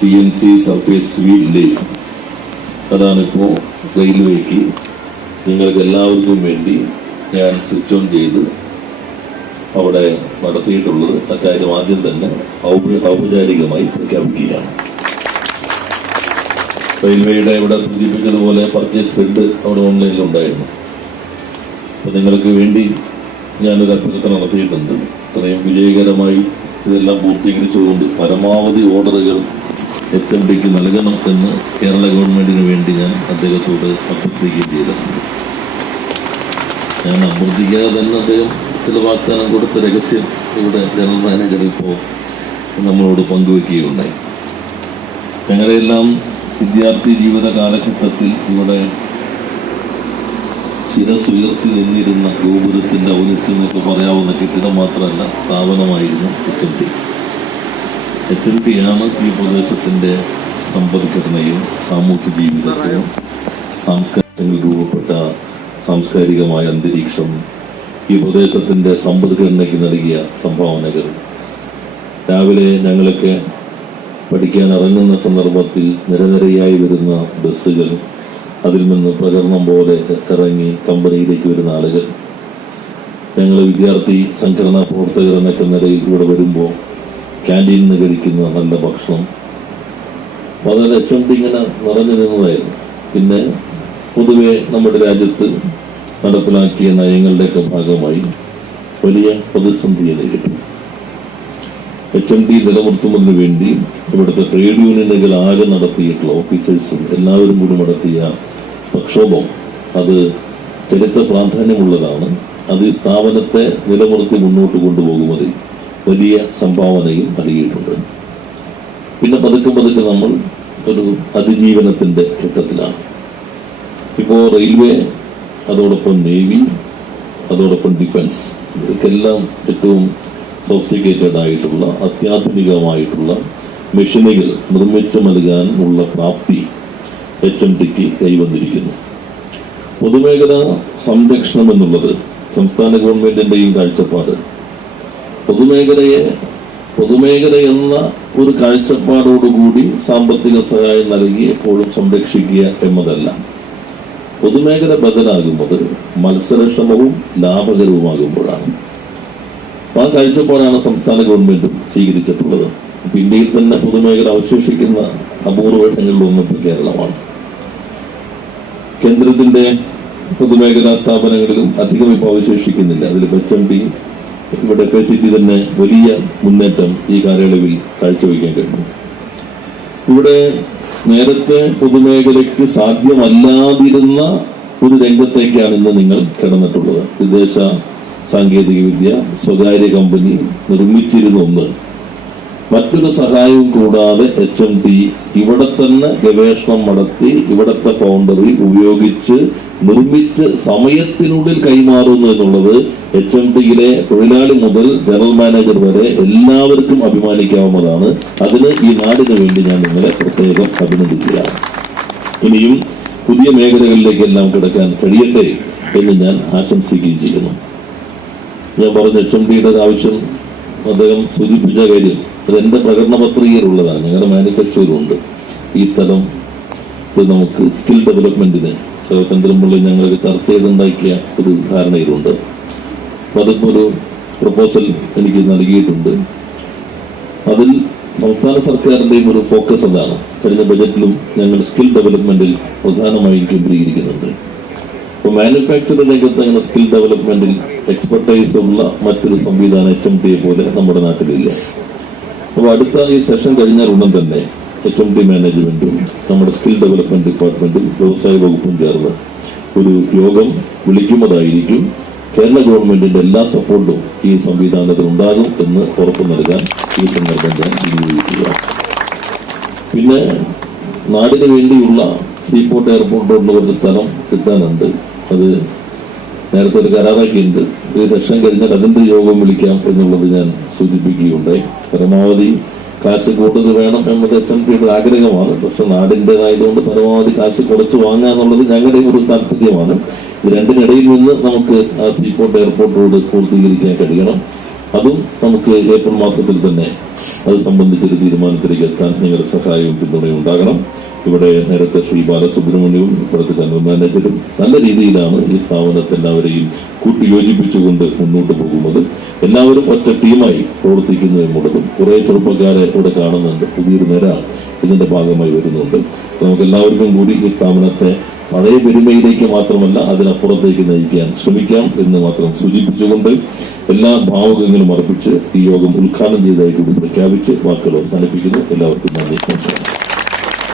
CNC surface wheel lathe. അതാണിപ്പോൾ റെയിൽവേക്ക് നിങ്ങൾക്ക് എല്ലാവർക്കും വേണ്ടി ഞാൻ സ്വിച്ച് ഓൺ ചെയ്ത് അവിടെ നടത്തിയിട്ടുള്ളത്. അക്കാര്യം ആദ്യം തന്നെ ഔപചാരികമായി പ്രഖ്യാപിക്കുകയാണ്. റെയിൽവേയുടെ ഇവിടെ സൂചിപ്പിച്ചതുപോലെ പർച്ചേസ് ബിഡ് അവിടെ ഓൺലൈനിലുണ്ടായിരുന്നു. അപ്പം നിങ്ങൾക്ക് വേണ്ടി ഞാനൊരു അഭ്യർത്ഥന നടത്തിയിട്ടുണ്ട്. ഇത്രയും വിജയകരമായി ഇതെല്ലാം പൂർത്തീകരിച്ചുകൊണ്ട് പരമാവധി ഓർഡറുകൾ HMTക്ക് നൽകണം എന്ന് കേരള ഗവൺമെൻറ്റിന് വേണ്ടി ഞാൻ അദ്ദേഹത്തോട് അഭ്യർത്ഥിക്കുകയും ചെയ്തിട്ടുണ്ട്. ഞാൻ അഭ്യർത്ഥിക്കാതെ തന്നെ അദ്ദേഹം ചില വാഗ്ദാനം കൊടുത്ത രഹസ്യം ഇവിടെ ജനറൽ മാനേജർ ഇപ്പോൾ നമ്മളോട് പങ്കുവയ്ക്കുകയുണ്ടായി. ഞങ്ങളെല്ലാം വിദ്യാർത്ഥി ജീവിത കാലഘട്ടത്തിൽ ഇവിടെ ശിരസുയർത്തി നിന്നിരുന്ന ഗോപുരത്തിൻ്റെ ഔന്നത്യം എന്നൊക്കെ പറയാവുന്ന കെട്ടിടം മാത്രമല്ല, സ്ഥാപനമായിരുന്നു HMT. HMTയാണ് ഈ പ്രദേശത്തിൻ്റെ സമ്പദ്ഘടനയും സാമൂഹ്യ ജീവിതത്തിലും സാംസ്കാരികങ്ങളിൽ രൂപപ്പെട്ട സാംസ്കാരികമായ അന്തരീക്ഷം, ഈ പ്രദേശത്തിൻ്റെ സമ്പദ്ഘടനയ്ക്ക് നൽകിയ സംഭാവനകൾ. രാവിലെ ഞങ്ങളൊക്കെ പഠിക്കാൻ ഇറങ്ങുന്ന സന്ദർഭത്തിൽ നിരനിരയായി വരുന്ന ബസ്സുകൾ, അതിൽ നിന്ന് പ്രകടനം പോലെ ഇറങ്ങി കമ്പനിയിലേക്ക് വരുന്ന ആളുകൾ, ഞങ്ങൾ വിദ്യാർത്ഥി സംഘടനാ പ്രവർത്തകർ എന്നൊക്കെ നിലയിൽ ഇവിടെ വരുമ്പോൾ ക്യാൻറ്റീനിൽ നിന്ന് കഴിക്കുന്ന നല്ല ഭക്ഷണം, വളരെ HMT ഇങ്ങനെ നിറഞ്ഞു നിന്നതായിരുന്നു. പിന്നെ പൊതുവെ നമ്മുടെ രാജ്യത്ത് നടപ്പിലാക്കിയ നയങ്ങളുടെയൊക്കെ ഭാഗമായി വലിയ പ്രതിസന്ധിയെ നേരിട്ടു. HMT നിലനിർത്തുന്നതിന് വേണ്ടി ഇവിടുത്തെ ട്രേഡ് യൂണിയനുകൾ ആകെ നടത്തിയിട്ടുള്ള ഓഫീസേഴ്സും എല്ലാവരും കൂടി നടത്തിയ പ്രക്ഷോഭം അത് ചരിത്ര പ്രാധാന്യമുള്ളതാണ്. അത് ഈ സ്ഥാപനത്തെ നിലനിർത്തി മുന്നോട്ട് കൊണ്ടുപോകുന്നതിൽ വലിയ സംഭാവനയും നൽകിയിട്ടുണ്ട്. പിന്നെ പതുക്കെ പതുക്കെ നമ്മൾ ഒരു അതിജീവനത്തിൻ്റെ ഘട്ടത്തിലാണ്. ഇപ്പോൾ റെയിൽവേ, അതോടൊപ്പം നേവി, അതോടൊപ്പം ഡിഫൻസ്, ഇതൊക്കെല്ലാം ഏറ്റവും സോഫിസ്റ്റിക്കേറ്റഡ് ആയിട്ടുള്ള അത്യാധുനികമായിട്ടുള്ള മെഷീനുകൾ നിർമ്മിച്ചു നൽകാനുള്ള പ്രാപ്തി HMTക്ക് കൈവന്നിരിക്കുന്നു. പൊതുമേഖല സംരക്ഷണം എന്നുള്ളത് സംസ്ഥാന ഗവൺമെന്റിന്റെയും കാഴ്ചപ്പാട് പൊതുമേഖല എന്ന ഒരു കാഴ്ചപ്പാടോടുകൂടി സാമ്പത്തിക സഹായം നൽകി എപ്പോഴും സംരക്ഷിക്കുക എന്നതല്ല. പൊതുമേഖല ബദലാകുന്നത് മത്സരക്ഷമവും ലാഭകരവുമാകുമ്പോഴാണ്. ആ കാഴ്ചപ്പാടാണ് സംസ്ഥാന ഗവൺമെന്റും സ്വീകരിച്ചിട്ടുള്ളത്. ഇന്ത്യയിൽ തന്നെ പൊതുമേഖല അവശേഷിക്കുന്ന അപൂർവഘട്ടങ്ങളിലൊന്നും കേരളമാണ്. കേന്ദ്രത്തിന്റെ പൊതുമേഖലാ സ്ഥാപനങ്ങളിലും അധികം ഇപ്പോൾ അവശേഷിക്കുന്നില്ല. അതിൽ HMT, ഇവിടെ FACT തന്നെ വലിയ മുന്നേറ്റം ഈ കാലയളവിൽ കാഴ്ചവെക്കാൻ കഴിഞ്ഞു. ഇവിടെ നേരത്തെ പൊതുമേഖലയ്ക്ക് സാധ്യമല്ലാതിരുന്ന ഒരു രംഗത്തേക്കാണ് ഇന്ന് നിങ്ങൾ കിടന്നിട്ടുള്ളത്. വിദേശ സാങ്കേതിക വിദ്യ സ്വകാര്യ കമ്പനി നിർമ്മിച്ചിരുന്ന ഒന്ന് മറ്റൊരു സഹായവും കൂടാതെ HMT ഇവിടെ തന്നെ ഗവേഷണം നടത്തി ഇവിടത്തെ ഫൗണ്ടറി ഉപയോഗിച്ച് നിർമ്മിച്ച് സമയത്തിനുള്ളിൽ കൈമാറുന്നു എന്നുള്ളത് HMTയിലെ തൊഴിലാളി മുതൽ ജനറൽ മാനേജർ വരെ എല്ലാവർക്കും അഭിമാനിക്കാവുന്നതാണ്. അതിന് ഈ നാടിന് വേണ്ടി ഞാൻ നിങ്ങളെ പ്രത്യേകം അഭിനന്ദിക്കുകയാണ്. ഇനിയും പുതിയ മേഖലകളിലേക്കെല്ലാം കിടക്കാൻ കഴിയട്ടെ എന്ന് ഞാൻ ആശംസിക്കുകയും ചെയ്യുന്നു. ഞാൻ പറഞ്ഞ HMTയുടെ ആവശ്യം അദ്ദേഹം സൂചിപ്പിച്ച കാര്യം അതെന്റെ പ്രകടന പത്രികയിലുള്ളതാണ്. ഞങ്ങളുടെ മാനിഫെസ്റ്റോയിലുണ്ട്. ഈ സ്ഥലം ഇത് നമുക്ക് സ്കിൽ ഡെവലപ്മെന്റിന് ചന്ദ്രൻപിള്ളി ഞങ്ങൾക്ക് ചർച്ച ചെയ്തുണ്ടാക്കിയ ഒരു ധാരണയിലുണ്ട്. അപ്പോൾ അതിപ്പോൾ ഒരു പ്രപ്പോസൽ എനിക്ക് നൽകിയിട്ടുണ്ട്. അതിൽ സംസ്ഥാന സർക്കാരിന്റെയും ഒരു ഫോക്കസ് അതാണ്. കഴിഞ്ഞ ബജറ്റിലും ഞങ്ങൾ സ്കിൽ ഡെവലപ്മെന്റിൽ പ്രധാനമായും കേന്ദ്രീകരിക്കുന്നുണ്ട്. അപ്പോൾ മാനുഫാക്ചറിംഗ് രംഗത്ത് അങ്ങനെ സ്കിൽ ഡെവലപ്മെന്റിൽ എക്സ്പെർട്ടൈസ് ഉള്ള മറ്റൊരു സംവിധാനം HMTയെ പോലെ നമ്മുടെ നാട്ടിലില്ല. അപ്പോൾ അടുത്ത ഈ സെഷൻ കഴിഞ്ഞാൽ ഉടൻ തന്നെ HMT മാനേജ്മെന്റും നമ്മുടെ സ്കിൽ ഡെവലപ്മെന്റ് ഡിപ്പാർട്ട്മെന്റും വ്യവസായ വകുപ്പും ചേർന്ന് ഒരു യോഗം വിളിക്കുന്നതായിരിക്കും. കേരള ഗവൺമെന്റിന്റെ എല്ലാ സപ്പോർട്ടും ഈ സംവിധാനത്തിൽ ഉണ്ടാകും എന്ന് ഉറപ്പു നൽകാൻ ഈ സന്ദർഭം ഞാൻ വിനിയോഗിക്കുക. പിന്നെ നാടിന് വേണ്ടിയുള്ള സീപോർട്ട് എയർപോർട്ട് കൊണ്ട് കുറച്ച് സ്ഥലം കിട്ടാനുണ്ട്. അത് നേരത്തെ ഒരു കരാറാക്കിയിട്ടുണ്ട്. ഈ സെഷൻ കഴിഞ്ഞാൽ അതിന്റെ യോഗം വിളിക്കാം എന്നുള്ളത് ഞാൻ സൂചിപ്പിക്കുകയുണ്ടായി. പരമാവധി കാശ് കൂടുതൽ വേണം എന്നത് HMTയുടെ ആഗ്രഹമാണ്. പക്ഷെ നാടിൻ്റെതായതുകൊണ്ട് പരമാവധി കാശ് കുറച്ച് വാങ്ങുക എന്നുള്ളത് ഞങ്ങളുടെ ഒരു താല്പര്യമാണ്. ഇത് രണ്ടിനിടയിൽ നിന്ന് നമുക്ക് ആ സീപോർട്ട് എയർപോർട്ട് റോഡ് പൂർത്തീകരിക്കാൻ കഴിയണം. അതും നമുക്ക് ഏപ്രിൽ മാസത്തിൽ തന്നെ അത് സംബന്ധിച്ചൊരു തീരുമാനത്തിലേക്ക് എത്താൻ നിങ്ങളുടെ സഹായവും പിന്തുണയും ഉണ്ടാകണം. ഇവിടെ നേരത്തെ ശ്രീ ബാലസുബ്രഹ്മണ്യവും ഇപ്പോഴത്തെ ജനറൽ മാനേജരും നല്ല രീതിയിലാണ് ഈ സ്ഥാപനത്തെ എല്ലാവരെയും കൂട്ടിയോജിപ്പിച്ചുകൊണ്ട് മുന്നോട്ട് പോകുന്നത്. എല്ലാവരും ഒറ്റ ടീമായി പ്രവർത്തിക്കുന്നു എന്നുള്ളതും കുറെ ചെറുപ്പക്കാരെ ഇവിടെ കാണുന്നുണ്ട്. പുതിയൊരു നിര ഇതിന്റെ ഭാഗമായി വരുന്നുണ്ട്. നമുക്ക് എല്ലാവർക്കും കൂടി ഈ സ്ഥാപനത്തെ പഴയ പെരുമയിലേക്ക് മാത്രമല്ല അതിനപ്പുറത്തേക്ക് നയിക്കാൻ ശ്രമിക്കാം എന്ന് മാത്രം സൂചിപ്പിച്ചുകൊണ്ട് എല്ലാ ഭാവുകങ്ങളും അർപ്പിച്ച് ഈ യോഗം ഉദ്ഘാടനം ചെയ്തതായി കൂടി പ്രഖ്യാപിച്ച് വാക്കുകൾ അവസാനിപ്പിക്കുന്നു. എല്ലാവർക്കും നന്ദി.